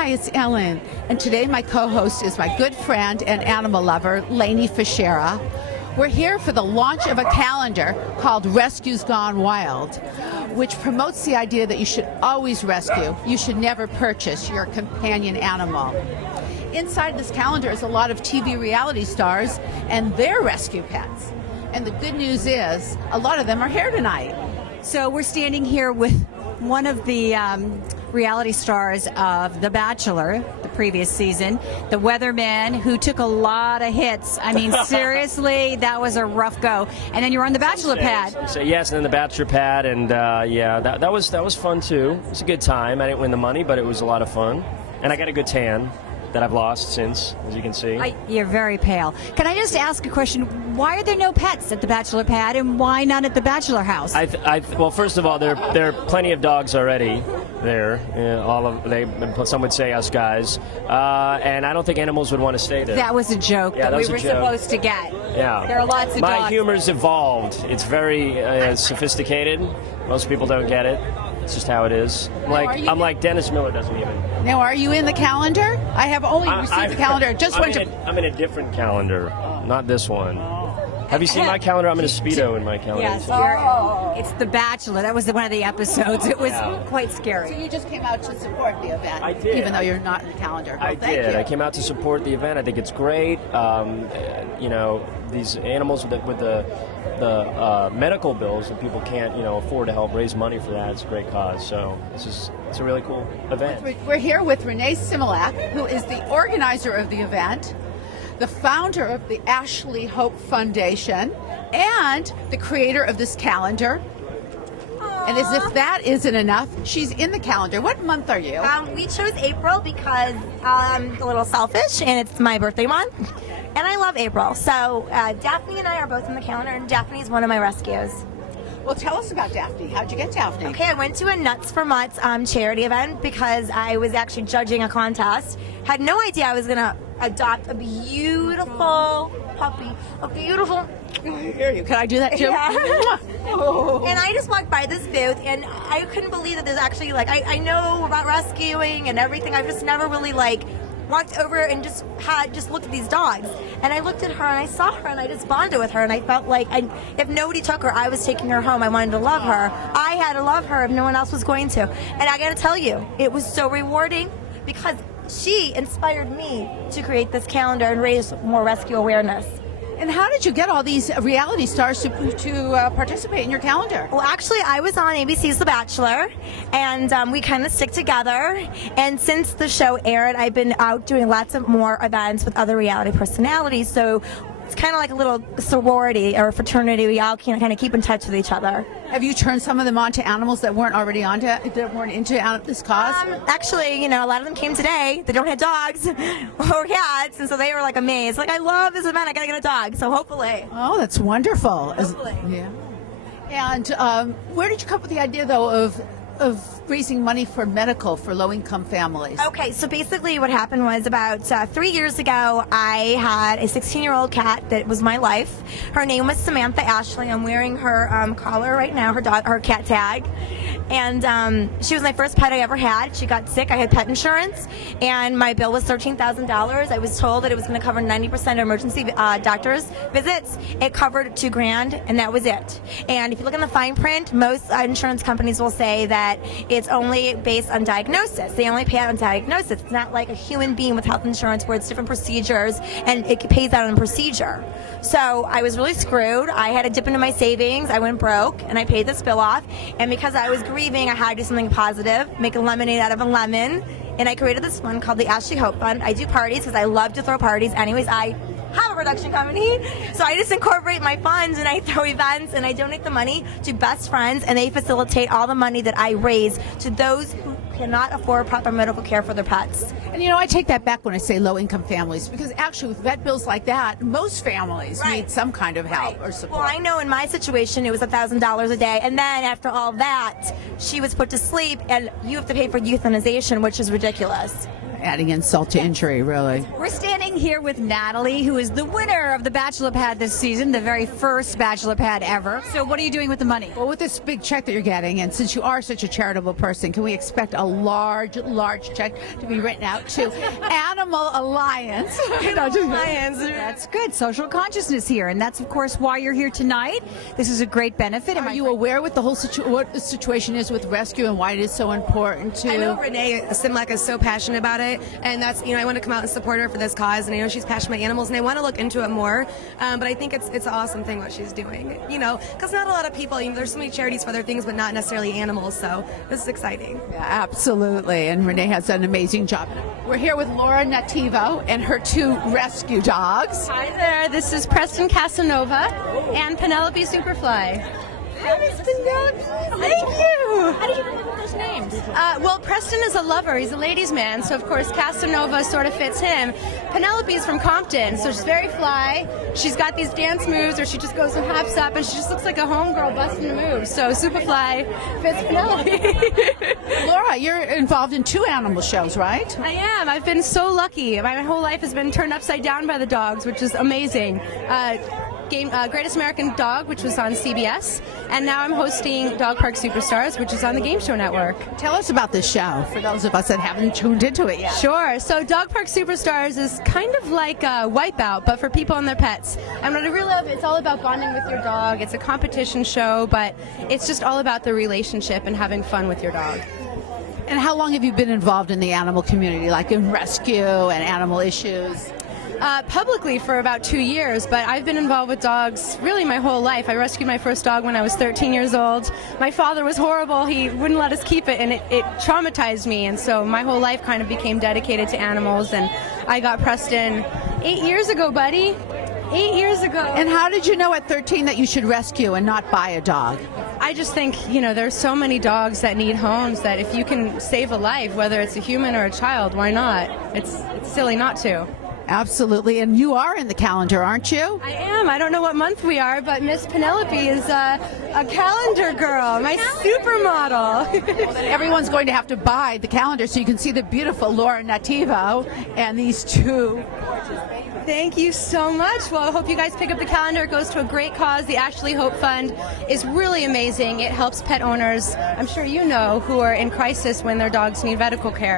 Hi, it's Ellen, and today my co-host is my good friend and animal lover, Lainey Fischera. We're here for the launch of a calendar called Rescues Gone Wild, which promotes the idea that you should always rescue. You should never purchase your companion animal. Inside this calendar is a lot of TV reality stars and their rescue pets. And the good news is, a lot of them are here tonight. So we're standing here with one of the reality stars of The Bachelor, the previous season, the weatherman who took a lot of hits. I mean, seriously, that was a rough go. And then you were on The Bachelor pad. So yes, and then The Bachelor pad, and yeah, that was fun too. It was a good time. I didn't win the money, but it was a lot of fun. And I got a good tan that I've lost since, as you can see. You're very pale. Can I just ask a question? Why are there no pets at the Bachelor pad, and why not at the Bachelor house? Well, first of all, there are plenty of dogs already there. Some would say us guys, and I don't think animals would want to stay there. That was a joke that we were supposed to get. Yeah, there are lots of My dogs. humor's evolved. It's very sophisticated. Most people don't get it. It's just how it is. I'm like Dennis Miller doesn't even. Now, are you in the calendar? I have only received the calendar. I'm in a different calendar, not this one. Have you seen my calendar? I'm in a Speedo in my calendar. Yes, it's The Bachelor. That was one of the episodes. It was quite scary. So you just came out to support the event, I did. Even though you're not in the calendar. Well, I did. I came out to support the event. I think it's great. These animals with the medical bills that people can't, afford to help raise money for that. It's a great cause. So it's a really cool event. We're here with Renee Similak, who is the organizer of the event, the founder of the Ashley Hope Foundation, and the creator of this calendar. And as if that isn't enough, she's in the calendar. What month are you? We chose April because I'm a little selfish and it's my birthday month. And I love April. So Daphne and I are both in the calendar, and Daphne is one of my rescues. Well, tell us about Daphne. How'd you get Daphne? Okay, I went to a Nuts for Mutts charity event because I was actually judging a contest. Had no idea I was going to adopt a beautiful puppy. A beautiful... I hear you. Can I do that too? Yeah. And I just walked by this booth, and I couldn't believe that there's actually, I know about rescuing and everything. I've just never really, walked over and just looked at these dogs. And I looked at her, and I saw her, and I just bonded with her, and I felt like if nobody took her, I was taking her home. I wanted to love her. I had to love her if no one else was going to. And I got to tell you, it was so rewarding because she inspired me to create this calendar and raise more rescue awareness. And how did you get all these reality stars to participate in your calendar? Well, actually, I was on ABC's The Bachelor, and we kind of stick together. And since the show aired, I've been out doing lots of more events with other reality personalities. So it's kind of like a little sorority or fraternity. We all can kind of keep in touch with each other. Have you turned some of them onto animals that weren't already that weren't into this cause? Actually, a lot of them came today. They don't have dogs or cats, and so they were amazed. I love this event. I gotta get a dog. So hopefully. Oh, that's wonderful. Hopefully. Yeah. And where did you come up with the idea, though, of raising money for medical for low-income families? Okay, so basically what happened was about 3 years ago, I had a 16-year-old cat that was my life. Her name was Samantha Ashley. I'm wearing her collar right now, her cat tag. And she was my first pet I ever had. She got sick. I had pet insurance, and my bill was $13,000. I was told that it was going to cover 90% of emergency doctor's visits. It covered $2,000, and that was it. And if you look in the fine print, most insurance companies will say that it's only based on diagnosis. They only pay out on diagnosis. It's not like a human being with health insurance where it's different procedures, and it pays out on procedure. So I was really screwed. I had to dip into my savings. I went broke, and I paid this bill off. And because I was grieving, I had to do something positive, make a lemonade out of a lemon, and I created this one called the Ashley Hope Fund. I do parties because I love to throw parties. Anyways, I have a production company, so I just incorporate my funds and I throw events and I donate the money to best friends, and they facilitate all the money that I raise to those who cannot afford proper medical care for their pets. And I take that back when I say low-income families, because actually with vet bills like that, most families need some kind of help or support. Well, I know in my situation it was $1,000 a day, and then after all that, she was put to sleep, and you have to pay for euthanization, which is ridiculous. Adding insult to injury, really. We're standing here with Natalie, who is the winner of the Bachelor Pad this season, the very first Bachelor Pad ever. So what are you doing with the money? Well, with this big check that you're getting, and since you are such a charitable person, can we expect a large check to be written out to Animal Alliance? That's good. Social consciousness here, and that's, of course, why you're here tonight. This is a great benefit. Are you aware what the whole what the situation is with rescue and why it is so important to? I know Renee Simlek is so passionate about it, and that's, I want to come out and support her for this cause, and I know she's passionate about animals, and I want to look into it more. But I think it's an awesome thing what she's doing, because not a lot of people. There's so many charities for other things, but not necessarily animals. So this is exciting. Yeah, absolutely, and Renee has done an amazing job. We're here with Laura Nativo and her 2 rescue dogs. Hi there, this is Preston Casanova and Penelope Superfly. Hi, Miss Penelope. Thank you! How did you come up with those names? Well, Preston is a lover, he's a ladies' man, so of course Casanova sort of fits him. Penelope is from Compton, so she's very fly. She's got these dance moves where she just goes and hops up and she just looks like a homegirl busting a move. So Superfly fits Penelope. Laura, you're involved in 2 animal shows, right? I am. I've been so lucky. My whole life has been turned upside down by the dogs, which is amazing. Greatest American Dog, which was on CBS, and now I'm hosting Dog Park Superstars, which is on the Game Show Network. Tell us about this show for those of us that haven't tuned into it yet. Sure. So Dog Park Superstars is kind of like a Wipeout, but for people and their pets. And what I really love, it's all about bonding with your dog. It's a competition show, but it's just all about the relationship and having fun with your dog. And how long have you been involved in the animal community, like in rescue and animal issues? Publicly for about 2 years, but I've been involved with dogs really my whole life. I rescued my first dog when I was 13 years old. My father was horrible. He wouldn't let us keep it, and it traumatized me, and so my whole life kind of became dedicated to animals, and I got Preston 8 years ago, buddy. 8 years ago. And how did you know at 13 that you should rescue and not buy a dog? I just think, there's so many dogs that need homes that if you can save a life, whether it's a human or a child, why not? It's silly not to. Absolutely, and you are in the calendar, aren't you? I am. I don't know what month we are, but Miss Penelope is a calendar girl, my supermodel. Well, then everyone's going to have to buy the calendar so you can see the beautiful Laura Nativo and these 2. Thank you so much. Well, I hope you guys pick up the calendar. It goes to a great cause. The Ashley Hope Fund is really amazing. It helps pet owners, I'm sure you know, who are in crisis when their dogs need medical care.